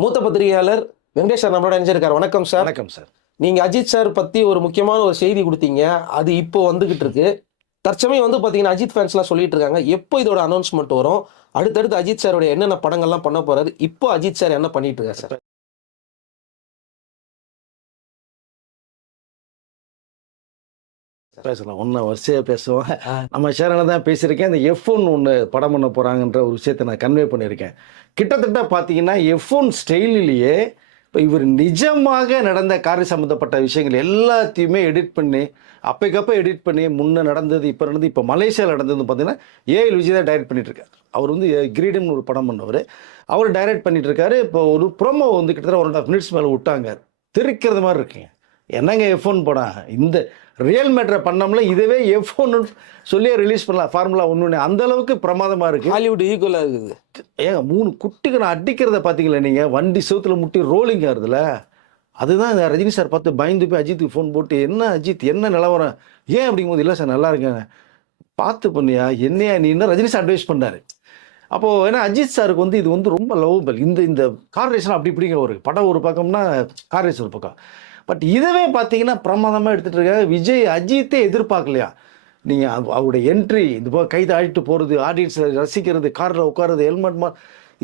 மூத்த பத்திரிகையாளர் வெங்கடேஷ் சார் நம்மளோட இணைஞ்சிருக்காரு. வணக்கம் சார். வணக்கம் சார். நீங்க அஜித் சார் பத்தி ஒரு முக்கியமான ஒரு செய்தி கொடுத்தீங்க. அது இப்போ வந்துகிட்டு இருக்கு. தற்சமயம் வந்து பாத்தீங்கன்னா அஜித் ஃபேன்ஸ்லாம் சொல்லிட்டு இருக்காங்க, எப்போ இதோட அனௌன்ஸ்மெண்ட் வரும், அடுத்தடுத்து அஜித் சாரோட என்னென்ன படங்கள்லாம் பண்ண போறாரு, இப்போ அஜித் சார் என்ன பண்ணிட்டு இருக்காரு சார்? பேசலாம், ஒன்றும் வரிசையாக பேசுவோம். நம்ம சேனலில் தான் பேசியிருக்கேன். இந்த F1 ஒன்று படம் பண்ண போகிறாங்கன்ற ஒரு விஷயத்தை நான் கன்வே பண்ணியிருக்கேன். கிட்டத்தட்ட பார்த்தீங்கன்னா F1 ஸ்டைலிலேயே இப்போ இவர் நிஜமாக நடந்த காரியம் சம்மந்தப்பட்ட விஷயங்கள் எல்லாத்தையுமே எடிட் பண்ணி அப்பைக்கப்போ எடிட் பண்ணி முன்னே நடந்தது, இப்போ நடந்தது, இப்போ மலேசியாவில் நடந்ததுன்னு பார்த்தீங்கன்னா ஏஎல் விஜய் தான் டைரக்ட் பண்ணிகிட்ருக்காரு. அவர் வந்து கிரீடம்னு ஒரு படம் பண்ணவர், அவர் டைரக்ட் பண்ணிகிட்ருக்காரு. இப்போ ஒரு ப்ரோமோ வந்து கிட்டத்தட்ட 1.5 மினிட்ஸ் மேலே விட்டாங்க. தெரிக்கிறது மாதிரி இருக்குங்க. என்னங்க F1 படம், இந்த ரியல் மேட்டரை பண்ணோம்ல, இதுவே F1 சொல்லியே ரிலீஸ் பண்ணலாம். ஃபார்முலா 1 அந்த அளவுக்கு பிரமாதமாக இருக்குது. ஹாலிவுட் ஈக்குவலாக இருக்குது. ஏங்க 3 குட்டிக்கு நான் அடிக்கிறத பார்த்தீங்களா நீங்கள், வண்டி செவுத்துல முட்டி ரோலிங் ஆகுதுல, அதுதான் இந்த ரஜினி சார் பார்த்து பயந்து போய் அஜித்துக்கு ஃபோன் போட்டு, என்ன அஜித் என்ன நிலவரம் ஏன் அப்படிங்கும்போது, இல்லை சார் நல்லா இருக்கேன் பார்த்து பண்ணியா என்னையா நீ என்ன ரஜினி சார் அட்வைஸ் பண்ணார். அப்போது ஏன்னா அஜித் சாருக்கு வந்து இது வந்து ரொம்ப லவ்வபிள். இந்த கார் ரேஸ்லாம் அப்படி இப்படிங்க ஒரு படம் ஒரு பக்கம்னா கார் ரேஸ் ஒரு பக்கம். பட் இதவே பார்த்தீங்கன்னா பிரமாதமாக எடுத்துகிட்டு இருக்காங்க. விஜய் அஜித்தே எதிர்பார்க்கலையா நீங்கள் அவருடைய என்ட்ரி, இந்த கைதை ஆழிட்டு போகிறது, ஆடியன்ஸில் ரசிக்கிறது, காரில் உட்காருறது, ஹெல்மெட்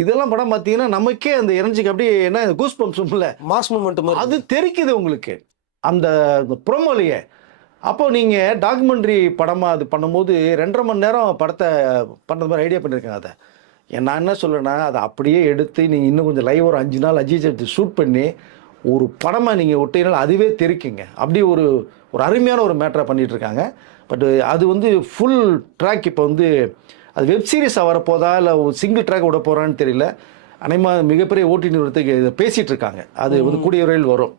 இதெல்லாம் படம் பார்த்தீங்கன்னா நமக்கே அந்த எனர்ஜிக்கு அப்படியே என்ன கூஸ் பம்ப்ஸ் இல்லை, மாஸ் மூமெண்ட் அது தெரிக்குது உங்களுக்கு அந்த ப்ரோமோலையே. அப்போது நீங்கள் டாக்குமெண்ட்ரி படமாக அது பண்ணும்போது 2.5 மணி நேரம் படத்தை பண்ணுறது மாதிரி ஐடியா பண்ணியிருக்காங்க. அதை நான் என்ன சொல்லுன்னா, அதை அப்படியே எடுத்து நீங்கள் இன்னும் கொஞ்சம் லைவ் ஒரு 5 நாள் அஜித் எடுத்து ஷூட் பண்ணி ஒரு படமாக நீங்கள் ஒட்டினால் அதுவே தெரிக்குங்க. அப்படி ஒரு அருமையான ஒரு மேட்டரை பண்ணிகிட்ருக்காங்க. பட் அது வந்து ஃபுல் ட்ராக் இப்போ வந்து அது வெப் சீரிஸாக வரப்போதா இல்லை ஒரு சிங்கிள் ட்ராக் விட போகிறான்னு தெரியல. அனைமாக மிகப்பெரிய ஓட்டி நிறுவனத்துக்கு இதை பேசிகிட்டு இருக்காங்க. அது வந்து கூடிய விரைவில் வரும்.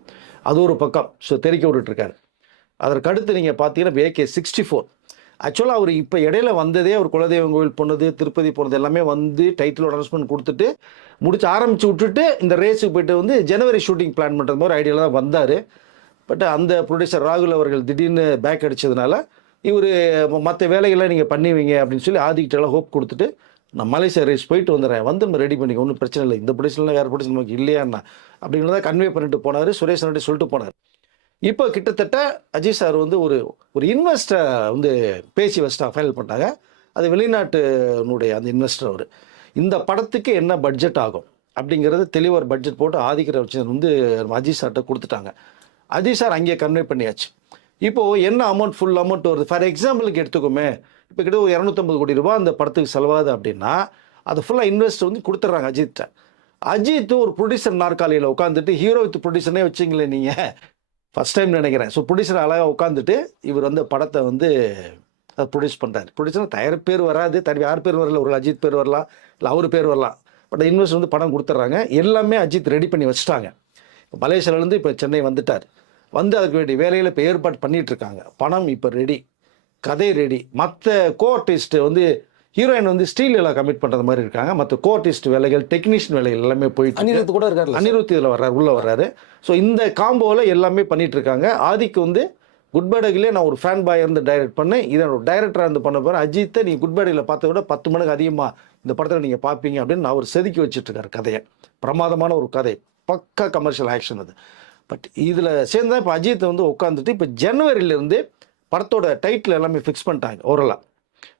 அது ஒரு பக்கம் ஸோ தெரிக்க விட்டுட்ருக்காரு. அதற்கடுத்து நீங்கள் பார்த்தீங்கன்னா AK-64 ஆக்சுவலாக அவர் இப்போ இடையில வந்ததே அவர் குலதெய்வம் கோவில் போனது, திருப்பதி போனது எல்லாமே வந்து டைட்டிலோட அனௌன்ஸ்மெண்ட் கொடுத்துட்டு முடிச்சு ஆரம்பித்து விட்டுட்டு இந்த ரேஸுக்கு போய்ட்டு வந்து ஜனவரி ஷூட்டிங் பிளான் பண்ணுறது மாதிரி ஐடியாவில் தான் வந்தார். பட் அந்த ப்ரொடியூசர் ராகுல் அவர்கள் திடீர்னு பேக் அடித்ததுனால இவர் மற்ற வேலைகள்லாம் நீங்கள் பண்ணுவீங்க அப்படின்னு சொல்லி ஆதிக்கிட்டெல்லாம் ஹோப் கொடுத்துட்டு, நான் மலேசியா ரேஸ் போயிட்டு வந்துடுறேன், வந்து நம்ம ரெடி பண்ணிக்க, ஒன்றும் பிரச்சனை இல்லை, இந்த ப்ரொடியூசர்லாம் வேறு ப்ரொடியூசர் நமக்கு இல்லையாண்ணா அப்படிங்கிறத கன்வே பண்ணிட்டு போனார். சுரேஷ் நடி சொல்லிட்டு போனார். இப்போ கிட்டத்தட்ட அஜித் சார் வந்து ஒரு இன்வெஸ்டரை வந்து பேசி வச்சுட்டா ஃபைனல் பண்ணிட்டாங்க. அது வெளிநாட்டுனுடைய அந்த இன்வெஸ்டர். அவர் இந்த படத்துக்கு என்ன பட்ஜெட் ஆகும் அப்படிங்கிறது தெளிவாக ஒரு பட்ஜெட் போட்டு ஆதிக்கிற வச்சு வந்து அஜித் சார்கிட்ட கொடுத்துட்டாங்க. அஜித் சார் அங்கேயே கன்வே பண்ணியாச்சு. இப்போது என்ன அமௌண்ட், ஃபுல் அமௌண்ட் வருது, ஃபார் எக்ஸாம்பிளுக்கு எடுத்துக்கோமே, இப்போ கிட்ட ஒரு 250 கோடி ரூபா அந்த படத்துக்கு செலவாகுது அப்படின்னா அதை ஃபுல்லாக இன்வெஸ்ட் வந்து கொடுத்துட்றாங்க அஜித்தை. அஜித் ஒரு ப்ரொடியூசர் நாற்காலியில் உட்காந்துட்டு, ஹீரோ வித் ப்ரொடியூசர்னே வச்சிங்களேன் நீங்கள், ஃபஸ்ட் டைம் நினைக்கிறேன். ஸோ ப்ரொடியூசர் அழகாக உட்காந்துட்டு இவர் வந்து படத்தை வந்து அதை ப்ரொடியூஸ் பண்ணுறாரு. ப்ரொடியூசர் தயார் பேர் வராது, தனி யார் பேர் வரல, ஒரு அஜித் பேர் வரலாம், இல்லை அவர் பேர் வரலாம். பட் இன்வெஸ்ட் வந்து படம் கொடுத்துட்றாங்க. எல்லாமே அஜித் ரெடி பண்ணி வச்சுட்டாங்க. இப்போ மலேசியாவிலேருந்து இப்போ சென்னை வந்துட்டார். வந்து அதுக்கு வேண்டிய வேலையில் இப்போ ஏற்பாடு பண்ணிகிட்ருக்காங்க. பணம் இப்போ ரெடி, கதை ரெடி. மற்ற கோ ஆர்டிஸ்ட்டு வந்து ஹீரோயின் வந்து ஸ்டீலில் கமிட் பண்ணுறது மாதிரி இருக்காங்க. மற்ற கோ ஆர்டிஸ்ட் வேலைகள், டெக்னீஷியன் வேலைகள் எல்லாமே போயிட்டு, அனிருத் கூட இருக்காரு, அனிருத் இதில் வர்றாரு, உள்ளே வர்றாரு. ஸோ இந்த காம்போவில் எல்லாமே பண்ணிகிட்ருக்காங்க. ஆதிக்கு வந்து குட் பேடகிலே நான் ஒரு ஃபேன் பாய் இருந்து டைரக்ட் பண்ணேன், இதோட டைரக்டராக இருந்து பண்ண போகிறேன். அஜித்தை நீங்கள் குட் பேடகில் பார்த்த விட 10 மடங்கு அதிகமாக இந்த படத்தில் நீங்கள் பார்ப்பீங்க அப்படின்னு நான் ஒரு செதுக்கி வச்சுட்ருக்காரு கதையை. பிரமாதமான ஒரு கதை, பக்கா கமர்ஷியல் ஆக்ஷன் அது. பட் இதில் சேர்ந்து தான் இப்போ அஜித்தை வந்து உட்காந்துட்டு இப்போ ஜனவரியிலேருந்து படத்தோட டைட்டில் எல்லாமே ஃபிக்ஸ் பண்ணிட்டாங்க. ஓரலாக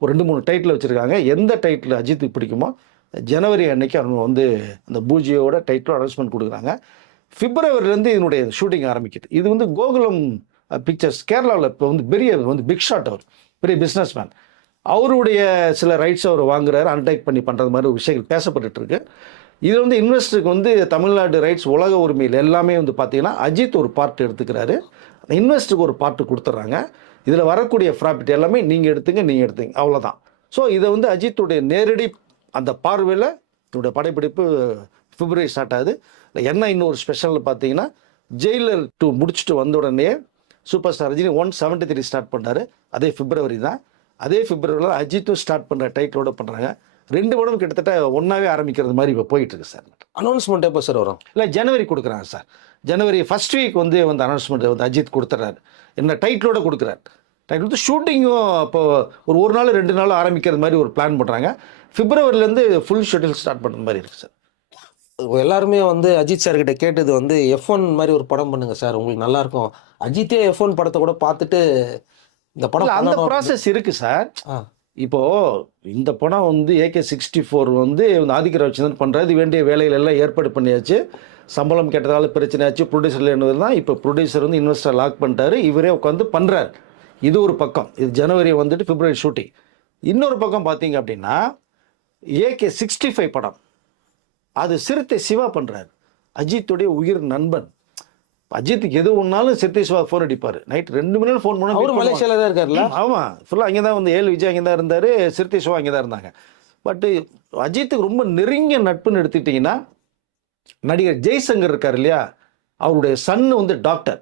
ஒரு 2-3 டைட்டில் வச்சுருக்காங்க. எந்த டைட்டில் அஜித்துக்கு பிடிக்குமோ ஜனவரி அன்னைக்கு அவங்க வந்து அந்த பூஜையோட டைட்டில் அனௌன்ஸ்மெண்ட் கொடுக்குறாங்க. பிப்ரவரிலேருந்து இதனுடைய ஷூட்டிங் ஆரம்பிக்குது. இது வந்து கோகுலம் பிக்சர்ஸ் கேரளாவில் இப்போ வந்து பிக் ஷாட், அவர் பெரிய பிஸ்னஸ் மேன், அவருடைய சில ரைட்ஸ் அவர் வாங்குறாரு, அண்டர்டேக் பண்ணி பண்ணுறது மாதிரி ஒரு விஷயங்கள் பேசப்பட்டு இருக்கு. இது வந்து இன்வெஸ்டருக்கு வந்து தமிழ்நாடு ரைட்ஸ், உலக உரிமையில் எல்லாமே வந்து பார்த்தீங்கன்னா அஜித் ஒரு பார்ட் எடுத்துக்கிறாரு, இன்வெஸ்டருக்கு ஒரு பார்ட்டு கொடுத்துட்றாங்க. இதில் வரக்கூடிய ப்ராஃபிட் எல்லாமே நீங்கள் எடுத்துங்க அவ்வளோதான். ஸோ இதை வந்து அஜித்துடைய நேரடி அந்த பார்வையில் என்னுடைய படைப்பிடிப்பு பிப்ரவரி ஸ்டார்ட் ஆகுது. என்ன இன்னொரு ஸ்பெஷல் பார்த்தீங்கன்னா, ஜெயிலர் 2 முடிச்சுட்டு வந்த உடனே சூப்பர் ஸ்டார் ரஜினி 173 ஸ்டார்ட் பண்ணார். அதே பிப்ரவரி தான். அதே பிப்ரவரியில் அஜித்தும் ஸ்டார்ட் பண்ணுற டைட்டிலோடு பண்ணுறாங்க. 2 படம் கிட்டத்தட்ட ஒன்றாவே ஆரம்பிக்கிறது மாதிரி இப்போ போயிட்டுருக்கு சார். அனௌன்ஸ்மெண்ட் எப்போ சார் வரும்? இல்லை, ஜனவரி கொடுக்குறாங்க சார். ஜனவரி ஃபர்ஸ்ட் வீக் வந்து அனௌன்ஸ்மெண்ட் வந்து அஜித் கொடுத்துட்றாரு. என்ன டைட்டிலோடு கொடுக்குறாரு. டைட்டில் வந்து ஷூட்டிங்கும் இப்போ ஒரு நாள் 2 நாள் ஆரம்பிக்கிறது மாதிரி ஒரு பிளான் பண்ணுறாங்க. பிப்ரவரிலேருந்து ஃபுல் ஷெட்யூல் ஸ்டார்ட் பண்ணுற மாதிரி இருக்குது சார். எல்லாருமே வந்து அஜித் சார் கிட்ட கேட்டது வந்து F1 மாதிரி ஒரு படம் பண்ணுங்க சார், உங்களுக்கு நல்லா இருக்கும். அஜித்தே F1 படத்தை கூட பார்த்துட்டு இந்த இல்ல படம் அந்த பண்ணணும் அப்படின்னு. ப்ராசஸ் இருக்கு சார். ஆ, இப்போ இந்த படம் வந்து AK-64 வந்து ஆதிக்க ரவிச்சந்திரன் பண்றாரு. இது வேண்டிய வேலைகள் எல்லாம் ஏற்பாடு பண்ணியாச்சு. சம்பளம் கேட்டதால பிரச்சனையாச்சு. ப்ரொடியூசர் என்னதுதான் இப்போ ப்ரொடியூசர் வந்து இன்வெஸ்டர் லாக் பண்ணிட்டாரு. இவரே உட்காந்து பண்றாரு. இது ஒரு பக்கம். இது ஜனவரி வந்துட்டு பிப்ரவரி ஷூட்டிங். இன்னொரு பக்கம் பார்த்தீங்க அப்படின்னா AK-65 படம் அது சிறுத்தை சிவா பண்றாரு. அஜித்துடைய உயிர் நண்பன். அஜித்துக்கு எது ஒன்றாலும் சிறுத்தை சிவா ஃபோன் அடிப்பார். நைட் 2 மணி நேரம் ஃபோன் அவரு பண்ண மலேசியால தான் இருக்காருல்ல. ஆமாம் ஃபுல்லாக அங்கே தான் வந்து ஏழு விஜய் அங்கே தான் இருந்தார். சிறுத்தை சிவா அங்கே தான் இருந்தாங்க. பட்டு அஜித்துக்கு ரொம்ப நெருங்கிய நட்புன்னு எடுத்துக்கிட்டிங்கன்னா நடிகர் ஜெய்சங்கர் இருக்கார் இல்லையா, அவருடைய சன்னு வந்து டாக்டர்.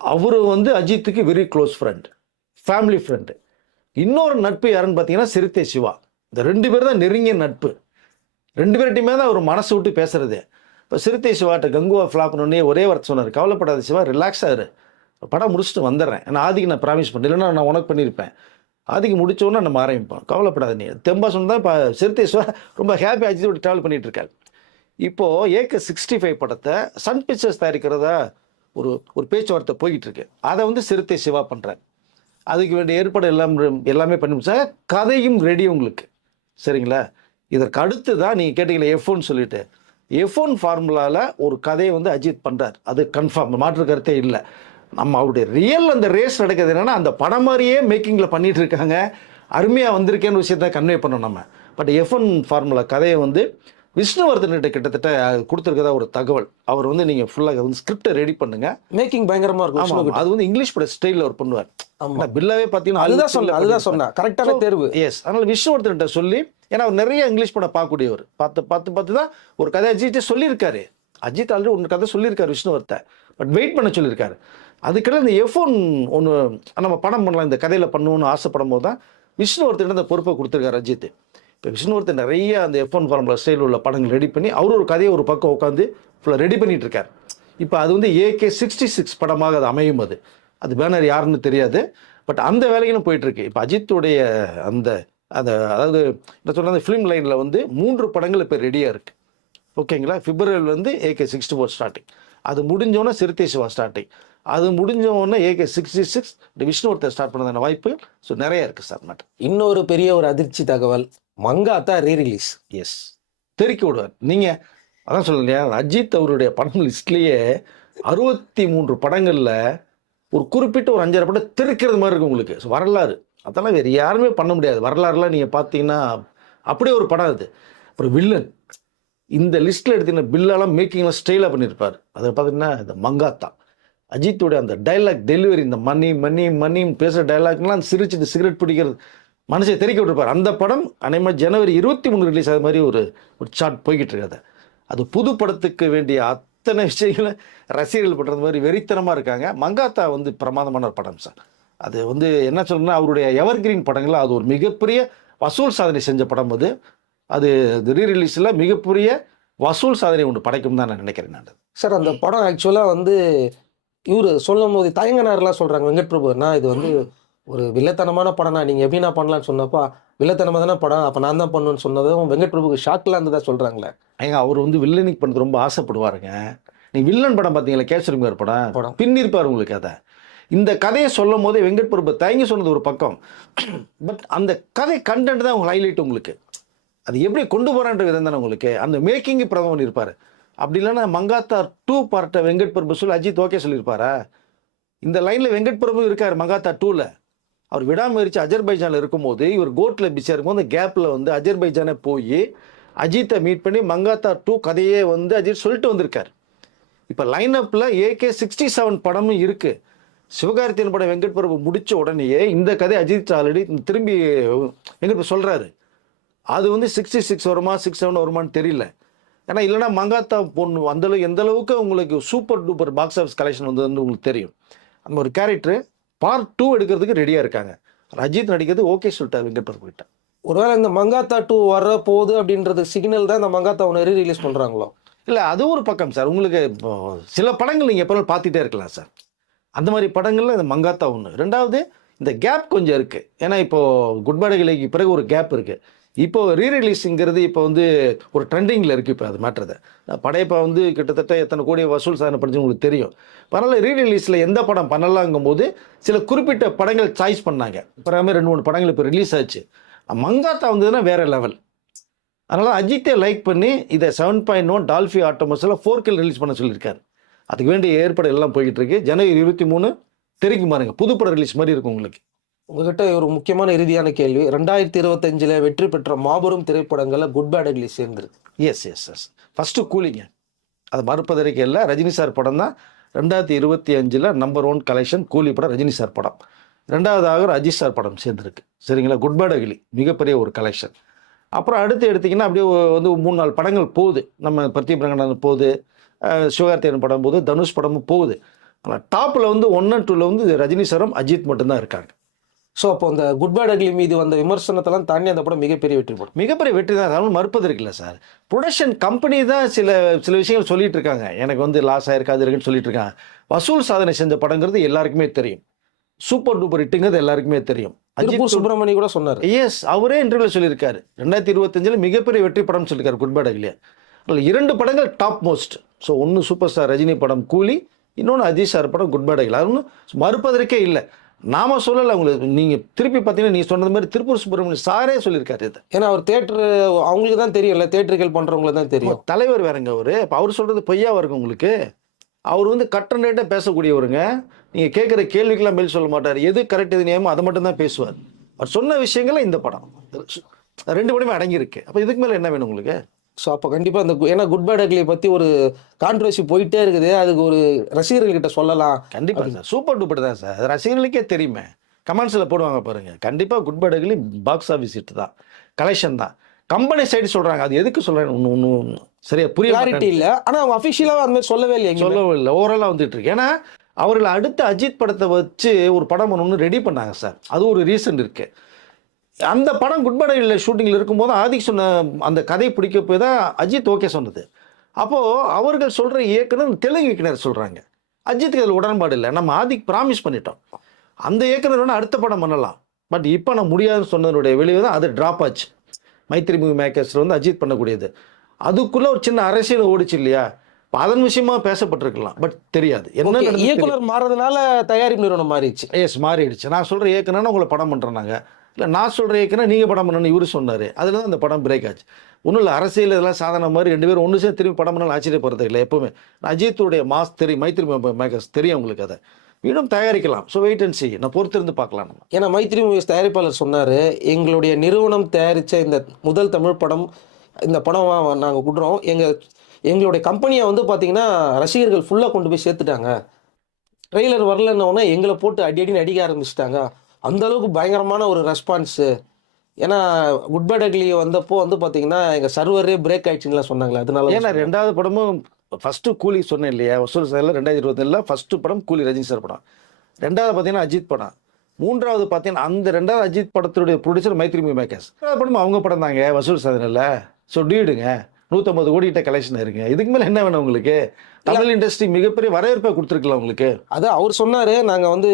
அவரு வந்து அஜித்துக்கு very close friend, family friend. இன்னொரு நட்பு யாருன்னு பார்த்தீங்கன்னா சிறுத்தை சிவா. இந்த 2 பேர் தான் நெருங்கிய நட்பு. 2 பேர்கிட்டையுமே தான் அவர் மனசு விட்டு பேசுறது. இப்போ சிறுத்தை சிவாட்ட கங்குவா ஃப்ளாப்னே ஒரே வார்த்தை சொன்னார், கவலைப்படாத சிவா, ரிலாக்ஸ் ஆகுது, படம் முடிச்சுட்டு வந்துடுறேன். ஏன்னா ஆதிக்கு நான் ப்ராமிஸ் பண்ணல, இல்லைன்னா நான் உனக்கு பண்ணியிருப்பேன். ஆதிக்கு முடிச்சோன்னா நம்ம ஆரம்பிப்போம், கவலைப்படாத நீ. தெம்பா சொன்னா இப்போ சிறுத்தை சிவா ரொம்ப ஹாப்பி அஜித்தோட ட்ராவல் பண்ணிட்டு இருக்காரு. இப்போது AK-65 படத்தை சன் பிக்சர்ஸ் தயாரிக்கிறதா ஒரு பேச்சுவார்த்தை போய்கிட்டு இருக்கு. அதை வந்து சிறுத்தை சிவா பண்ணுறாரு. அதுக்கு வேண்டிய ஏற்பாடு எல்லாமே பண்ணி முடிச்சாங்க. கதையும் ரெடி உங்களுக்கு, சரிங்களா? இதற்கு அடுத்து தான் நீங்கள் கேட்டீங்களே F1 சொல்லிட்டு, F1 ஃபார்முலாவில் ஒரு கதையை வந்து அஜித் பண்ணுறார். அது கன்ஃபார்ம், மாற்று கருத்தே இல்லை. நம்ம அவருடைய ரியல் அந்த ரேஸ் நடக்குது என்னென்னா அந்த படம் மாதிரியே மேக்கிங்கில் பண்ணிகிட்டு இருக்காங்க. அருமையாக வந்திருக்கேன்னு விஷயத்தை கன்வே பண்ணோம் நம்ம. பட் F1 ஃபார்முலா கதையை வந்து விஷ்ணுவர்தன்கிட்ட கிட்டத்தட்ட கொடுத்துருக்கதா ஒரு தகவல். அவர் வந்து நீங்கள் ஃபுல்லாக வந்து ஸ்கிரிப்டை ரெடி பண்ணுங்க. மேக்கிங் பயங்கரமா இருக்கும். ஆமாம், அது வந்து இங்கிலீஷ் பட ஸ்டைலில் அவர் பண்ணுவார். ஆமா, பில்லாவே பார்த்தீங்கன்னா அதுதான் சொன்னேன் கரெக்டான தேர்வு. எஸ், அதனால் விஷ்ணுவர்தன்கிட்ட சொல்லி, ஏன்னா அவர் நிறைய இங்கிலீஷ் படம் பார்க்கக்கூடியவர். பார்த்து தான் ஒரு கதை அஜித்தே சொல்லியிருக்காரு. அஜித் ஆல்ரெடி ஒன்று கதை சொல்லியிருக்காரு விஷ்ணுவர்தன், பட் வெயிட் பண்ண சொல்லியிருக்காரு. அதுக்கிட்ட இந்த F1 ஒன்று நம்ம படம் பண்ணலாம், இந்த கதையில் பண்ணணும்னு ஆசைப்படும் போது தான் விஷ்ணுவர்தன் அந்த பொறுப்பை கொடுத்துருக்காரு அஜித். இப்போ விஷ்ணுவர்தன் நிறைய அந்த F1 ஃபார்முலா ஸ்டைல் உள்ள படங்கள் ரெடி பண்ணி அவர் ஒரு கதையை ஒரு பக்கம் உட்காந்து ஃபுல்லாக ரெடி பண்ணிட்டு இருக்காரு. இப்போ அது வந்து AK-66 படமாக அது அமையும். அது பேனர் யாருன்னு தெரியாது, பட் அந்த வேலைகளும் போயிட்டு இருக்கு. இப்போ அஜித்துடைய அந்த அதாவது என்ன சொன்ன ஃபிலிம் லைனில் வந்து 3 படங்கள் இப்போ ரெடியாக இருக்குது. ஓகேங்களா? பிப்ரவரியில் வந்து AK-64 ஸ்டார்டிங், அது முடிஞ்சோன்னே சிறுத்தை சிவா ஸ்டார்டிங், அது முடிஞ்சோடனே AK-66 விஷ்ணுவர்தன் ஸ்டார்ட் பண்ணதான வாய்ப்பு நிறைய இருக்குது சார். மேட்டர் இன்னொரு பெரிய ஒரு அதிர்ச்சி தகவல், மங்காத்தா ரீரிலீஸ். எஸ், தெறிக்க விடுவார். நீங்கள் அதான் சொல்லலையா, அஜித் அவருடைய படம் லிஸ்ட்லேயே 63 படங்களில் ஒரு குறிப்பிட்ட ஒரு 5-6 படம் தெறிக்கிறது மாதிரி இருக்கும் உங்களுக்கு. வரலாறு அதெல்லாம் வேறு யாருமே பண்ண முடியாது. வரலாறுலாம் நீங்கள் பார்த்தீங்கன்னா அப்படியே ஒரு படம் அது. அப்புறம் வில்லன், இந்த லிஸ்ட்டில் எடுத்தீங்கன்னா பில்லெல்லாம் மேக்கிங்லாம் ஸ்டைலாக பண்ணியிருப்பார். அதை பார்த்தீங்கன்னா இந்த மங்காத்தா அஜித்தோடைய அந்த டைலாக் டெலிவரி, இந்த மணி மணி மணின்னு பேசுகிற டைலாக்லாம் சிரிச்சுட்டு சிகரெட் பிடிக்கிறது மனசை தெறிக்க விட்டுருப்பார். அந்த படம் அனைவரும் ஜனவரி 23 ரிலீஸ் ஆகிற மாதிரி ஒரு சார்ட் போய்கிட்டு இருக்காது. அது புது படத்துக்கு வேண்டிய அத்தனை விஷயங்களை ரசிகர்கள் பண்ணுறது மாதிரி வெறித்தனமாக இருக்காங்க. மங்காத்தா வந்து பிரமாதமான ஒரு படம் சார். அது வந்து என்ன சொல்லணும்னா அவருடைய எவர்கிரீன் படங்களில் அது ஒரு மிகப்பெரிய வசூல் சாதனை செஞ்ச படம். அது ரீரிலீஸில் மிகப்பெரிய வசூல் சாதனை ஒன்று படைக்கும் தான் நான் நினைக்கிறேன். நான் சார் அந்த படம் ஆக்சுவலாக வந்து இவர் சொல்லும் போது தயங்கனார்லாம் சொல்கிறாங்க வெங்கட் பிரபுனா, இது வந்து ஒரு வில்லத்தனமான படம்னா நீங்கள் எப்படி நான் பண்ணலான்னு சொன்னப்போ, வில்லத்தனமாக தானே படம், அப்போ நான் தான் பண்ணுவேன்னு சொன்னதும் வெங்கட் பிரபுக்கு ஷாக்லாம் இருந்ததா சொல்கிறாங்களே. ஏங்க அவர் வந்து வில்லனிக் பண்ணுறது ரொம்ப ஆசைப்படுவாருங்க. நீ வில்லன் படம் பார்த்தீங்களா, கேசரிமார் படம் பின்னிருப்பார் உங்களுக்கு. அதை இந்த கதையை சொல்லும் போதே வெங்கட் பிரபு தயங்கி சொன்னது ஒரு பக்கம், பட் அந்த கதை கண்டென்ட் தான் உங்களுக்கு ஹைலைட். உங்களுக்கு அது எப்படி கொண்டு போகிறான்ற விதம் தானே உங்களுக்கு. அந்த மேக்கிங்கு பிரதமர் இருப்பார். அப்படி இல்லைன்னா மங்காத்தா 2 பார்ட்டை வெங்கட் பிரபு சொல்லி அஜித் ஓகே சொல்லியிருப்பாரா? இந்த லைனில் வெங்கட் பிரபு இருக்கார் மங்காத்தா 2ல். அவர் விடாமுயற்சி அஜர்பைஜானில் இருக்கும்போது இவர் கோட்டில் பிஸியாக இருக்கும்போது அந்த கேப்பில் வந்து அஜர்பைஜானை போய் அஜித்தை மீட் பண்ணி மங்காத்தா 2 கதையே வந்து அஜித் சொல்லிட்டு வந்திருக்கார். இப்போ லைனப்பில் AK-67 படமும் இருக்குது. சிவகார்த்தியன் படம் வெங்கட் பிரபு முடித்த உடனேயே இந்த கதை அஜித் ஆல்ரெடி திரும்பி வெங்கட் பிரபு சொல்கிறாரு. அது வந்து 66 வருமா 67 வருமானு தெரியல. ஏன்னா இல்லைனா மங்காத்தா பொண்ணு அந்தளவுக்கு எந்த அளவுக்கு உங்களுக்கு super duper box office collection வந்து உங்களுக்கு தெரியும். அந்த ஒரு கேரக்டர் பார்ட் 2 எடுக்கிறதுக்கு ரெடியாக இருக்காங்க. அஜித் நடிக்கிறது ஓகே சொல்லிட்டார் வெங்கட் பிரபு கிட்ட. ஒருவேளை இந்த மங்காத்தா 2 வர போகுது அப்படின்றது சிக்னல் தான் இந்த மங்காத்தா ஒன்று ரீரிலீஸ் பண்ணுறாங்களோ? இல்லை, அது ஒரு பக்கம் சார். உங்களுக்கு சில படங்கள் நீங்கள் எப்போ பார்த்துட்டே இருக்கலாம் சார். அந்த மாதிரி படங்களில் இந்த மங்காத்தா ஒன்று. ரெண்டாவது இந்த கேப் கொஞ்சம் இருக்குது. ஏன்னா இப்போது குட் பேட் கிளைக்கு பிறகு ஒரு கேப் இருக்குது. இப்போ ரீரிலீஸுங்கிறது இப்போ வந்து ஒரு ட்ரெண்டிங்கில் இருக்குது. இப்போ அது மாற்றுறது படையப்பா வந்து கிட்டத்தட்ட எத்தனை கோடி வசூல் சாதனை படிச்சு உங்களுக்கு தெரியும். அதனால் ரீரிலீஸில் எந்த படம் பண்ணலாங்கும் போது சில குறிப்பிட்ட படங்கள் சாய்ஸ் பண்ணாங்க. அப்புறமே 2-3 படங்கள் இப்போ ரிலீஸ் ஆச்சு. மங்காத்தா வந்ததுன்னா வேறு லெவல். அதனால் அஜித்தை லைக் பண்ணி இதை 7.1 டால்ஃபி ஆட்டோமஸில் 4K ரிலீஸ் பண்ண சொல்லியிருக்காரு. அதுக்கு வேண்டிய ஏற்பாடு எல்லாம் போய்கிட்டு இருக்கு. ஜனவரி 23 தெரிவிக்கும் பாருங்க, புதுப்படம் ரிலீஸ் மாதிரி இருக்கும் உங்களுக்கு. உங்ககிட்ட ஒரு முக்கியமான இறுதியான கேள்வி. 2025 வெற்றி பெற்ற மாபெரும் திரைப்படங்கள்ல குட் பேட் அக்லி சேர்ந்துருக்கு. எஸ் ஃபஸ்ட்டு கூலிங்க, அது மறுப்பதற்கு இல்லை. ரஜினி சார் படம் தான் 2025 நம்பர் 1 கலெக்ஷன். கூலி படம் ரஜினி சார் படம். 2வதாக அஜித் சார் படம் சேர்ந்துருக்கு. சரிங்களா, குட் பேட் அக்லி மிகப்பெரிய ஒரு கலெக்ஷன். அப்புறம் அடுத்து எடுத்திங்கன்னா அப்படியே வந்து 3-4 படங்கள் போகுது. நம்ம பிரதீப் போகுது, சிவகார்த்திகேயன் படம் போகுது, தனுஷ் படமும் போகுது. ஆனால் டாப்பில் வந்து 1 and 2ல் வந்து ரஜினி சாரும் அஜித் மட்டும்தான் இருக்காங்க. ஸோ அப்போ அந்த குட் பேட் அக்லி மீது வந்த விமர்சனத்தெல்லாம் தாண்டி அந்த படம் மிகப்பெரிய வெற்றி படம். மிகப்பெரிய வெற்றி தான், அதனால மறுப்பதற்கு இல்லை சார். ப்ரொடக்ஷன் கம்பெனி தான் சில விஷயங்கள் சொல்லிட்டு இருக்காங்க. எனக்கு வந்து லாஸ் ஆயிருக்காது இருக்குன்னு சொல்லிட்டு இருக்காங்க. வசூல் சாதனை செஞ்ச படங்கிறது எல்லாருக்குமே தெரியும். சூப்பர் டூப்பர் ஹிட்டுங்கிறது எல்லாருக்குமே தெரியும். திருப்பூர் சுப்பிரமணி கூட சொன்னார். எஸ், அவரே இன்டர்வியூவில் சொல்லியிருக்காரு 2025 மிகப்பெரிய வெற்றி படம்னு சொல்லியிருக்காரு குட் பேட் அக்லியா. அதில் 2 படங்கள் டாப் மோஸ்ட். ஸோ ஒன்று சூப்பர் ஸ்டார் ரஜினி படம் கூலி, இன்னொன்று அஜித் சார் படம் குட் பேட் அக்லி. அது ஒன்றும் மறுப்பதற்கே இல்லை. நாம சொல்லலை உங்களுக்கு. நீங்கள் திருப்பி பார்த்தீங்கன்னா நீங்கள் சொன்னது மாதிரி திருப்பூர் சுப்பிரமணியம் சாரே சொல்லியிருக்காரு இது. ஏன்னா அவர் தேட்டர் அவங்களுக்கு தான் தெரியும்ல, தேட்டர்கள் பண்ணுறவங்களுக்கு தான் தெரியும். தலைவர் வேறங்க அவர். இப்போ அவர் சொல்கிறது பொய்யாவா இருக்கும் உங்களுக்கு. அவர் வந்து கட்ட ரேட்டாக பேசக்கூடியவருங்க. நீங்கள் கேட்குற கேள்விக்கெல்லாம் மேல் சொல்ல மாட்டார். எது கரெக்ட் எது நியமம் அதை மட்டும் தான் பேசுவார். அவர் சொன்ன விஷயங்கள்லாம் இந்த படம் 2 படமே அடங்கியிருக்கு. அப்போ இதுக்கு மேலே என்ன வேணும் உங்களுக்கு? ஸோ அப்போ கண்டிப்பாக அந்த ஏன்னா குட் பேட் அக்லியை பற்றி ஒரு கான்ட்ரவர்சி போயிட்டே இருக்குது. அதுக்கு ஒரு ரசிகர்கள்கிட்ட சொல்லலாம். கண்டிப்பாக சார், சூப்பர் டூப்பர் தான் சார். அது ரசிகர்களுக்கே தெரியுமே, கமெண்ட்ஸில் போடுவாங்க பாருங்கள். கண்டிப்பாக Good bad Ugly box office hit தான், கலெக்ஷன் தான். கம்பெனி சைடு சொல்கிறாங்க, அது எதுக்கு சொல்கிறேன் ஒன்றும் சரியா புரிய கிளாரிட்டி இல்லை. ஆனால் அவங்க அஃபிஷியலாக அந்த மாதிரி சொல்லவே இல்லை, சொல்லவே இல்லை. ஓவராலாக வந்துட்டு இருக்கு. ஏன்னா அவர்கள் அடுத்த அஜித் படத்தை வச்சு ஒரு படம் ஒன்று ரெடி பண்ணாங்க சார். அது ஒரு ரீசன் இருக்குது. அந்த படம் குட் பேட் அக்லியில் ஷூட்டிங்கில் இருக்கும்போது ஆதிக் சொன்ன அந்த கதை பிடிக்க போய் தான் அஜித் ஓகே சொன்னது. அப்போது அவர்கள் சொல்கிற இயக்குனர் தெலுங்கு இயக்குனர் சொல்கிறாங்க, அஜித்துக்கு அதில் உடன்பாடு இல்லை. நம்ம ஆதிக் ப்ராமிஸ் பண்ணிட்டோம், அந்த இயக்குனர் வேணால் அடுத்த படம் பண்ணலாம், பட் இப்போ நான் முடியாதுன்னு சொன்னதனுடைய விளைவு தான் அது ட்ராப் ஆச்சு. மைத்ரி மூவி மேக்கர்ஸில் வந்து அஜித் பண்ணக்கூடியது. அதுக்குள்ளே ஒரு சின்ன அரசியல் ஓடிச்சு இல்லையா, அதன் விஷயமா பேசப்பட்டிருக்கலாம், பட் தெரியாது என்ன இயக்குனர் மாறதுனால தயாரிப்பு நிறுவனம் மாறிடுச்சு. எஸ், மாறிடுச்சு. நான் சொல்கிற இயக்குனர் உங்களை படம் பண்ணுறாங்க, இல்லை நான் சொல்கிற இயக்குனர் நீங்கள் படம் பண்ணணும்னு இவர் சொன்னார். அதில் தான் அந்த படம் பிரேக் ஆச்சு. ஒன்றும் இல்லை, அரசியல் இதெல்லாம் சாதாரண மாதிரி 2 பேரும் ஒன்று சேர்ந்து திரும்பி படம் பண்ணாலும் ஆச்சரியப்படுறது இல்லை. எப்போவுமே அஜித்துடைய மாஸ் தெரியும், மைத்ரி மேக்கர்ஸ் தெரியும் உங்களுக்கு. அதை மீண்டும் தயாரிக்கலாம். ஸோ வெயிட் அண்ட் சி, நான் பொறுத்திருந்து பார்க்கலாம். நம்ம ஏன்னா மைத்ரி மூவிஸ் தயாரிப்பாளர் சொன்னார், எங்களுடைய நிறுவனம் தயாரித்த இந்த முதல் தமிழ் படம், இந்த படம் நாங்கள் கொடுறோம், எங்களுடைய கம்பெனியை வந்து பார்த்தீங்கன்னா ரசிகர்கள் ஃபுல்லாக கொண்டு போய் சேர்த்துட்டாங்க. ட்ரெய்லர் வரலன்னொன்னே எங்களை போட்டு அடின்னு அடிக்க ஆரம்பிச்சிட்டாங்க. அந்த அளவுக்கு பயங்கரமான ஒரு ரெஸ்பான்ஸு. ஏன்னா குட் பேட் அக்லி வந்தப்போ வந்து பார்த்தீங்கன்னா எங்கள் சர்வரே பிரேக் ஆயிடுச்சுன்னு சொன்னாங்களே, அதனால. ஏன்னா 2வது படமும் ஃபஸ்ட்டு கூலி சொன்னேன் இல்லையா, வசூல் சாரில் 2027 ஃபஸ்ட்டு படம் கூலி ரஜினி சார் படம். 2வது பார்த்தீங்கன்னா அஜித் படம். 3வது பார்த்தீங்கன்னா அந்த 2வது அஜித் படத்துடைய ப்ரொடியூசர் மைத்ரி மூவி மேக்கர்ஸ். 3வது படம் அவங்க படம் தாங்க வசூல் சாதனையில். ஸோ டியூடுங்க 150 கோடிகிட்ட கலெக்ஷன் இருக்குங்க. இதுக்கு மேலே என்ன வேணும் உங்களுக்கு? தமிழ் இண்டஸ்ட்ரி மிகப்பெரிய வரவேற்பை கொடுத்துருக்கலாம் உங்களுக்கு. அதான் அவர் சொன்னார், நாங்கள் வந்து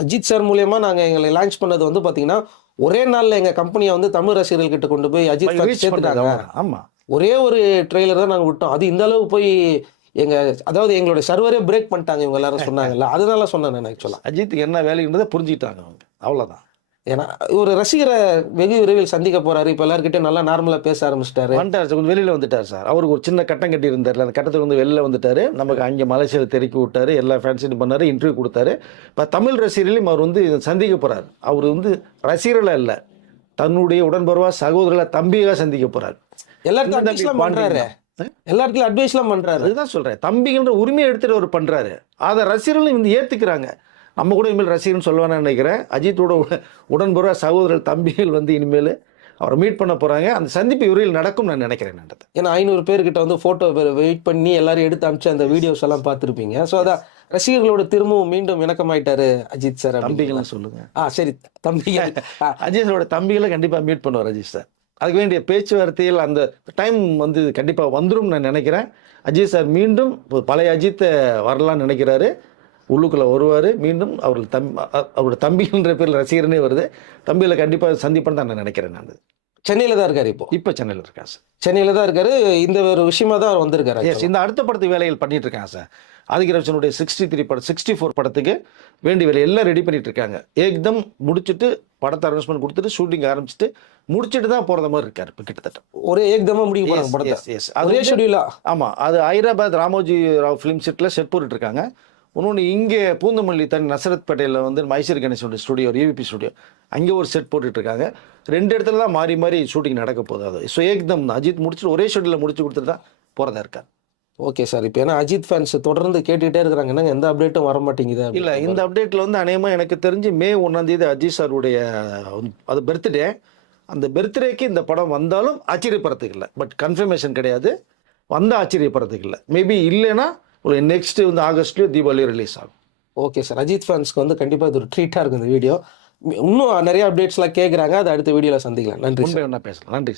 அஜித் சார் மூலயமா நாங்கள் எங்களை லான்ச் பண்ணது வந்து பார்த்தீங்கன்னா ஒரே நாளில் எங்கள் கம்பெனியை வந்து தமிழ் ரசிகர்கள்கிட்ட கொண்டு போய் அஜித் சேர்த்துட்டாங்க. ஆமாம், ஒரே ஒரு ட்ரெய்லர் தான் நாங்கள் விட்டோம், அது இந்த அளவு போய் அதாவது எங்களுடைய சர்வரே பிரேக் பண்ணிட்டாங்க இவங்க எல்லாரும் சொன்னாங்கல்ல, அதனால சொன்னேன் நான். ஆக்சுவலாக அஜித்துக்கு என்ன வேலைன்றதை புரிஞ்சுக்கிட்டாங்க அவங்க, அவ்வளோதான். ஏன்னா ஒரு ரசிகரை வெகு விரைவில் சந்திக்க போறாரு. இப்போ எல்லாருக்கிட்டே நல்லா நார்மலாக பேச ஆரம்பிச்சிட்டாரு. வந்துட்டார் சார், கொஞ்சம் வெளியில் வந்துட்டார் சார். அவருக்கு ஒரு சின்ன கட்டம் கட்டி இருந்தார், அந்த கட்டத்துக்கு வந்து வெளியில் வந்துட்டார். நமக்கு அங்கே மலேசியாவில் தெருக்கி விட்டார், எல்லா ஃபேன்ஸையும் பண்ணார், இன்டர்வியூ கொடுத்தாரு. இப்போ தமிழ் ரசிகர்களையும் அவர் வந்து சந்திக்க போகிறார். அவர் வந்து ரசிகர்களாக இல்லை, தன்னுடைய உடன்பருவா சகோதரர்களை தம்பியாக சந்திக்க போகிறார். எல்லாருக்கும் அட்வைஸ்லாம் பண்ணுறாரு, எல்லாருக்கும் அட்வைஸ்லாம் பண்ணுறாரு. அதுதான் சொல்கிறேன், தம்பிகின்ற உரிமையை எடுத்துகிட்டு அவர் பண்ணுறாரு. அதை ரசிகர்களும் வந்து ஏற்றுக்கிறாங்க. நம்ம கூட இனிமேல் ரசிகர்னு சொல்லுவான்னு நினைக்கிறேன். அஜித்தோட உடன்புற சகோதரர் தம்பிகள் வந்து இனிமேல் அவரை மீட் பண்ண போகிறாங்க. அந்த சந்திப்பு விரைவில் நடக்கும் நான் நினைக்கிறேன். ஏன்னா 500 பேர்கிட்ட வந்து ஃபோட்டோ வெயிட் பண்ணி எல்லாரும் எடுத்து அனுப்பிச்சு அந்த வீடியோஸ் எல்லாம் பார்த்துருப்பீங்க. ஸோ அதான் ரசிகர்களோட திரும்பவும் மீண்டும் இணக்கமாயிட்டாரு அஜித் சார். தம்பிகள்லாம் சொல்லுங்க. சரி, தம்பிகள் அஜித்தோட தம்பிகளை கண்டிப்பாக மீட் பண்ணுவார் அஜித் சார். அதுக்கு வேண்டிய பேச்சுவார்த்தையில் அந்த டைம் வந்து கண்டிப்பாக வந்துடும் நான் நினைக்கிறேன். அஜித் சார் மீண்டும் பழைய அஜித்தை வரலான்னு நினைக்கிறாரு. உள்ளுக்குள்ளே வருவார் மீண்டும். அவரோட தம்பின்ற பேரில் ரசிகரனே வருது. தம்பியில் கண்டிப்பாக சந்திப்பேன்னு தான் நான் நினைக்கிறேன். நான் சென்னையில தான் இருக்காரு இப்போ. இப்போ சென்னையில் இருக்காங்க சார். சென்னையில தான் இருக்காரு. இந்த ஒரு விஷயமா தான் அவர் வந்திருக்காரு எஸ், actually. இந்த அடுத்த படத்து வேலைகள் பண்ணிட்டு இருக்காங்க சார். ஆதிக் ரவிச்சனுடைய 63 படம் 64 படத்துக்கு வேண்டிய வேலை எல்லாம் ரெடி பண்ணிட்டு இருக்காங்க. ஏக்தம் முடிச்சுட்டு படத்தை அனௌன்ஸ்மெண்ட் கொடுத்துட்டு ஷூட்டிங் ஆரம்பிச்சுட்டு முடிச்சுட்டு தான் போகிற மாதிரி இருக்காரு இப்போ கிட்டத்தட்ட. ஒரே ஏக்தமா முடிக்க போறாங்க Yes, படத்தை. yes, yes. அது ஒரே வந்து- ஷெட்யூலா. ஆமாம், அது Hyderabad Ramoji Rao film settle set போட்டுட்டு இருக்காங்க. இன்னொன்று இங்கே பூந்தமல்லி நசரத் பேட்டையில் வந்து மைசூர் கணேசனுடைய ஸ்டுடியோ, EVP ஸ்டுடியோ, அங்கே ஒரு செட் போட்டுட்டு இருக்காங்க. 2 இடத்துல தான் மாறி மாறி ஷூட்டிங் நடக்க போகுது. அது ஸோ ஏக்தம் தான் அஜித் முடிச்சுட்டு ஒரே ஷெட்யூலில் முடிச்சு கொடுத்துட்டு தான் போகிறதா இருக்கார். Okay sir. இப்போ ஏன்னா அஜித் ஃபேன்ஸ் தொடர்ந்து கேட்டுக்கிட்டே இருக்கிறாங்க, என்னங்க எந்த அப்டேட்டும் வர மாட்டேங்குது இல்லை, அப்படின்னு. இந்த அப்டேட்டில் வந்து அநேகமாக எனக்கு தெரிஞ்சு மே 1 அஜித் சாருடைய அது பர்த்டே. அந்த பர்த்டேக்கு இந்த படம் வந்தாலும் ஆச்சரியப்படுறதுக்கு இல்லை, பட் கன்ஃபர்மேஷன் கிடையாது. வந்தால் ஆச்சரியப்படுறதுக்கு இல்லை. மேபி இல்லைன்னா நெக்ஸ்ட் வந்து ஆகஸ்ட்லேயும் தீபாவளி ரிலீஸ் ஆகும். Okay sir. அஜித் ஃபேன்ஸ்க்கு வந்து கண்டிப்பாக இது ஒரு ட்ரீட்டாக இருக்கும் இந்த வீடியோ. இன்னும் நிறைய அப்டேட்ஸ்லாம் கேட்குறாங்க. அதை அடுத்த வீடியோவில் சந்திக்கலாம். நன்றி சார். உண்மை என்ன பேசலாம். நன்றி சார்.